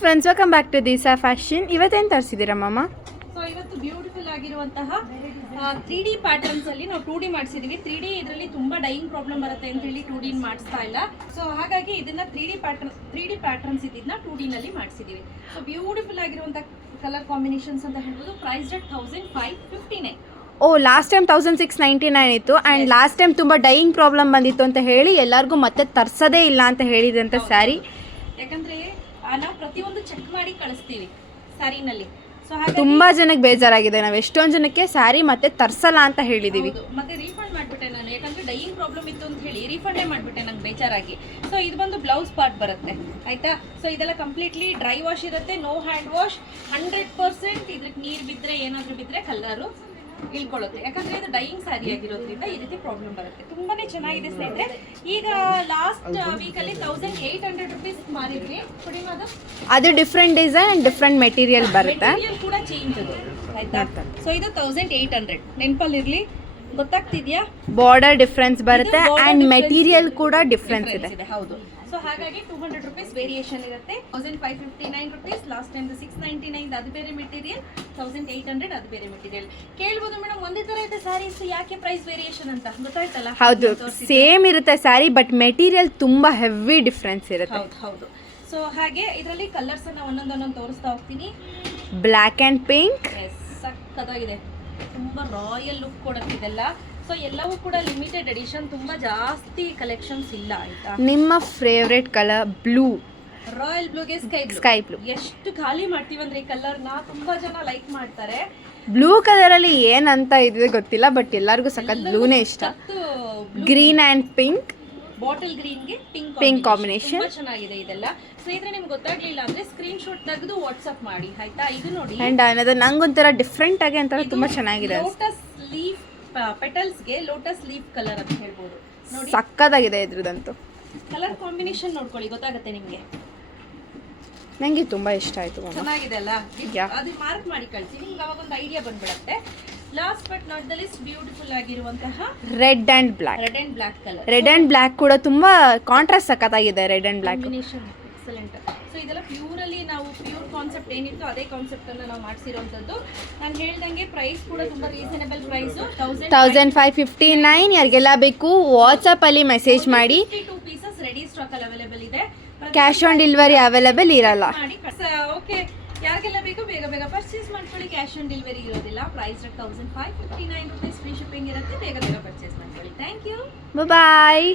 Friends, welcome back to Disha fashion. ಇವತ್ತೇನು ತರಿಸಿದ್ದೀರಾ ಮಾಮ? ಸೊ ಇವತ್ತು ಬ್ಯೂಟಿಫುಲ್ ಆಗಿರುವಂತಹ 3D ಪ್ಯಾಟರ್ನ್ಸ್ ಅಲ್ಲಿ ನಾವು 2D ಮಾಡಿಸಿದೀವಿ. 3D ಇದರಲ್ಲಿ ತುಂಬಾ ಡೈಯಿಂಗ್ ಪ್ರಾಬ್ಲಮ್ ಬರುತ್ತೆ ಅಂತ ಹೇಳಿ 2D ಮಾಡಿಸ್ತಾ ಇಲ್ಲ. ಸೊ ಹಾಗಾಗಿ ಇದನ್ನ 3D ಪ್ಯಾಟರ್ನ್ಸ್ ಇದನ್ನ 2D ನಲ್ಲಿ ಮಾಡಿಸಿದೀವಿ. ಸೊ ಬ್ಯೂಟಿಫುಲ್ ಆಗಿರುವಂತಹ ಕಲರ್ ಕಾಂಬಿನೇಷನ್ಸ್ ಅಂತ ಹೇಳ್ಬೋದು. Price rate 1559. ಲಾಸ್ಟ್ ಟೈಮ್ 1699 ಇತ್ತು. ಆ್ಯಂಡ್ ಲಾಸ್ಟ್ ಟೈಮ್ ತುಂಬ ಡೈಯಿಂಗ್ ಪ್ರಾಬ್ಲಮ್ ಬಂದಿತ್ತು ಅಂತ ಹೇಳಿ ಎಲ್ಲರಿಗೂ ಮತ್ತೆ ತರ್ಸೋದೇ ಇಲ್ಲ ಅಂತ ಹೇಳಿದಂಥ ಸ್ಯಾರಿ. ಯಾಕಂದ್ರೆ ನಾವು ಪ್ರತಿಯೊಂದು ಚೆಕ್ ಮಾಡಿ ಕಳಿಸ್ತೀವಿ ಸ್ಯಾರಿನಲ್ಲಿ. ಸೊ ತುಂಬಾ ಜನಕ್ಕೆ ಬೇಜಾರಾಗಿದೆ. ನಾವು ಎಷ್ಟೊಂದು ಜನಕ್ಕೆ ಸ್ಯಾರಿ ಮತ್ತೆ ತರ್ಸಲ್ಲ ಅಂತ ಹೇಳಿದೀವಿ. ಮತ್ತೆ ರೀಫಂಡ್ ಮಾಡ್ಬಿಟ್ಟೆ ನಾನು, ಯಾಕಂದ್ರೆ ಡೈಯಿಂಗ್ ಪ್ರಾಬ್ಲಮ್ ಇತ್ತು ಅಂತ ಹೇಳಿ ರೀಫಂಡೇ ಮಾಡ್ಬಿಟ್ಟೆ ನಂಗೆ ಬೇಜಾರಾಗಿ. ಸೊ ಇದು ಬಂದು ಬ್ಲೌಸ್ ಪಾರ್ಟ್ ಬರುತ್ತೆ, ಆಯ್ತಾ. ಸೊ ಇದೆಲ್ಲ ಕಂಪ್ಲೀಟ್ಲಿ ಡ್ರೈ ವಾಶ್ ಇರುತ್ತೆ, ನೋ ಹ್ಯಾಂಡ್ ವಾಶ್. 100% ಇದ್ರಿಗೆ ನೀರು ಬಿದ್ದರೆ ಏನಾದರೂ ಬಿದ್ದರೆ ಕಲರು ಇಳ್ಕೊಳ್ಳುತ್ತೆ. ಯಾಕಂದ್ರೆ ಇದು ಡೈಯಿಂಗ್ ಸ್ಯಾರಿ ಆಗಿರೋದ್ರಿಂದ ಈ ರೀತಿ ಪ್ರಾಬ್ಲಮ್ ಬರುತ್ತೆ. ತುಂಬಾನೇ ಚೆನ್ನಾಗಿದೆ ಸ್ನೇಹಿತರೆ. ಈಗ ಲಾಸ್ಟ್ ವೀಕಲ್ಲಿ 1800 ರುಪೀಸ್ ಮಾರಿದ್ವಿ. ಅದು different design and different material ಬರುತ್ತೆ. ಮೆಟೀರಿಯಲ್ ಕೂಡ ಚೇಂಜ್ ಅದು, ಆಯ್ತಾ. ಸೊ ಇದು 1800 ನೆನಪಲ್ಲಿರಲಿ, ಗೊತ್ತಾಗ್ತಿದ್ಯಾ? ಬಾರ್ಡರ್ ಡಿಫ್ರೆನ್ಸ್ ಬರುತ್ತೆ ಅಂಡ್ ಮೆಟೀರಿಯಲ್ ಕೂಡ ಡಿಫ್ರೆನ್ಸ್ ಇದೆ. ಹೌದು. ಸೊ ಹಾಗಾಗಿ 200 ರುಪೀಸ್ ವೇರಿಯೇಷನ್ ಇರುತ್ತೆ. 1559 ರುಪೀಸ್ ಲಾಸ್ಟ್ ಟೈಮ್ 699 ಅದು ಬೇರೆ ಮೆಟೀರಿಯಲ್, 1800 ಅದು ಬೇರೆ ಮೆಟೀರಿಯಲ್. ಕೇಳ್ಬೋದು ಮೇಡಮ್ ಒಂದೇ ತರ ಇದೆ ಸ್ಯಾರೀಸ್, ಯಾಕೆ ಪ್ರೈಸ್ ವೇರಿಯೇಷನ್ ಅಂತ? ಗೊತ್ತಾಯ್ತಲ್ಲ. ಹೌದು, ಸೇಮ್ ಇರುತ್ತೆ ಸ್ಯಾರಿ, ಬಟ್ ಮೆಟೀರಿಯಲ್ ತುಂಬಾ ಹೆವಿ ಡಿಫ್ರೆನ್ಸ್ ಇರುತ್ತೆ. ಹೌದು. ಸೊ ಹಾಗೆ ಇದರಲ್ಲಿ ಕಲರ್ಸ್ ಅನ್ನ ಒಂದೊಂದೊಂದೊಂದು ತೋರಿಸ್ತಾ ಹೋಗ್ತೀನಿ. ಬ್ಲ್ಯಾಕ್ ಅಂಡ್ ಪಿಂಕ್ ಸಕ್ಕತ್ತಾಗಿದೆ, ತುಂಬಾ ರಾಯಲ್ ಲುಕ್ ಕೊಡುತ್ತೆ ಇದೆಲ್ಲ. ಸೊ ಎಲ್ಲವೂ ಕೂಡ ಲಿಮಿಟೆಡ್ ಎಡಿಷನ್, ತುಂಬಾ ಜಾಸ್ತಿ ಕಲೆಕ್ಷನ್ಸ್ ಇಲ್ಲ, ಆಯ್ತಾ. ನಿಮ್ಮ ಫೇವ್ರೆಟ್ ಕಲರ್ ಬ್ಲೂ, ರಾಯಲ್ ಬ್ಲೂಗೆ ಸ್ಕೈ ಬ್ಲೂ. ಎಷ್ಟು ಖಾಲಿ ಮಾಡ್ತೀವಿ ಅಂದ್ರೆ ಈ ಕಲರ್ ನ ತುಂಬಾ ಜನ ಲೈಕ್ ಮಾಡ್ತಾರೆ. ಬ್ಲೂ ಕಲರ್ ಅಲ್ಲಿ ಏನಂತ ಇದೆ ಗೊತ್ತಿಲ್ಲ, ಬಟ್ ಎಲ್ಲರಿಗೂ ಸಖತ್ ಬ್ಲೂನೇ ಇಷ್ಟ. ಗ್ರೀನ್ ಅಂಡ್ ಪಿಂಕ್, ಬಾಟಲ್ ಗ್ರೀನ್ಗೆ ಪಿಂಕ್ ಕಾಂಬಿನೇಷನ್ ಚೆನ್ನಾಗಿದೆ ಇದೆಲ್ಲ. ಸೊ ಇದ್ರೆ ನಿಮ್ಗೆ ಗೊತ್ತಾಗ್ಲಿಲ್ಲ ಅಂದ್ರೆ ಸ್ಕ್ರೀನ್ ಶಾಟ್ ತೆಗೆದು ವಾಟ್ಸ್ಆಪ್ ಮಾಡಿ, ಆಯ್ತಾ. ಇದು ನೋಡಿ, ಅಂಡ್ ಅನ್ನೋದು ನಂಗೊಂಥರ ಡಿಫ್ರೆಂಟ್ ಆಗಿ ಅಂತ ತುಂಬಾ ಚೆನ್ನಾಗಿದೆ. ಲೋಟಸ್ ಲೀಫ್ ಪೆಟಲ್ಸ್ಗೆ ಲೋಟಸ್ ಲೀಫ್ ಕಲರ್ ಅಂತ ಹೇಳ್ಬೋದು. ನೋಡಿ ಸಕ್ಕತ್ತಾಗಿದೆ ಇದ್ರದಂತೂ. ಕಲರ್ ಕಾಂಬಿನೇಷನ್ ನೋಡ್ಕೊಳ್ಳಿ, ಗೊತ್ತಾಗುತ್ತೆ ನಿಮ್ಗೆ. ನಂಗೆ ತುಂಬಾ ಇಷ್ಟ ಆಯ್ತು. ಚೆನ್ನಾಗಿದೆ ಅಲ್ಲ, ಅದು ಮಾರ್ಕ್ ಮಾಡಿ ಕಳಿಸಿ, ನಿಮ್ಗೆ ಅವಾಗ ಒಂದು ಐಡಿಯಾ ಬಂದ್ಬಿಡುತ್ತೆ. Last but not the least beautiful ಆಗಿರುವಂತಹ red and black colour. Red and black ಕೂಡ ತುಂಬಾ ಕಾಂಟ್ರಾಸ್ಟ್ ಸಕ್ಕತ್ತಾಗಿದೆ. Red and black combination excellent. So ಇದೆಲ್ಲ ಪ್ಯೂರಲ್ಲಿ ನಾವು ಪ್ಯೂರ್ ಕಾನ್ಸೆಪ್ಟ್ ಏನಿತ್ತು ಅದೇ ಕಾನ್ಸೆಪ್ಟ್ ಅನ್ನು ನಾವು ಮಾಡಿಸಿರೋಂಥದ್ದು. ನಾನು ಹೇಳ್ದಂಗೆ ಪ್ರೈಸ್ ಕೂಡ ತುಂಬಾ ರೀಸನಬಲ್ ಪ್ರೈಸ್, 1559. ಯಾರಿಗೆಲ್ಲ ಬೇಕು ವಾಟ್ಸ್ಆಪ್ ಅಲ್ಲಿ ಮೆಸೇಜ್ ಮಾಡಿ. 52 ಪೀಸಸ್ ರೆಡಿ ಸ್ಟಾಕ್ ಅಲ್ಲಿ ಅವೈಲೇಬಲ್ ಇದೆ. ಕ್ಯಾಶ್ ಆನ್ ಡೆಲಿವರಿ ಅವೈಲೇಬಲ್ ಇರಲ್ಲ. ಓಕೆ, ಯಾರಿಗೆಲ್ಲ ಬೇಕು ಬೇಗ ಬೇಗ ಪರ್ಚೇಸ್ ಮಾಡ್ಕೊಳ್ಳಿ. ಕ್ಯಾಶ್ ಆನ್ ಡೆಲಿವರಿ ಇರೋದಿಲ್ಲ. ಪ್ರೈಸ್ 1559 ರುಪೀಸ್, ಫ್ರೀ ಶಿಪ್ಪಿಂಗ್ ಇರುತ್ತೆ. ಬೇಗ ಬೇಗ ಪರ್ಚೇಸ್ ಮಾಡ್ಕೊಳ್ಳಿ. Thank you, bye.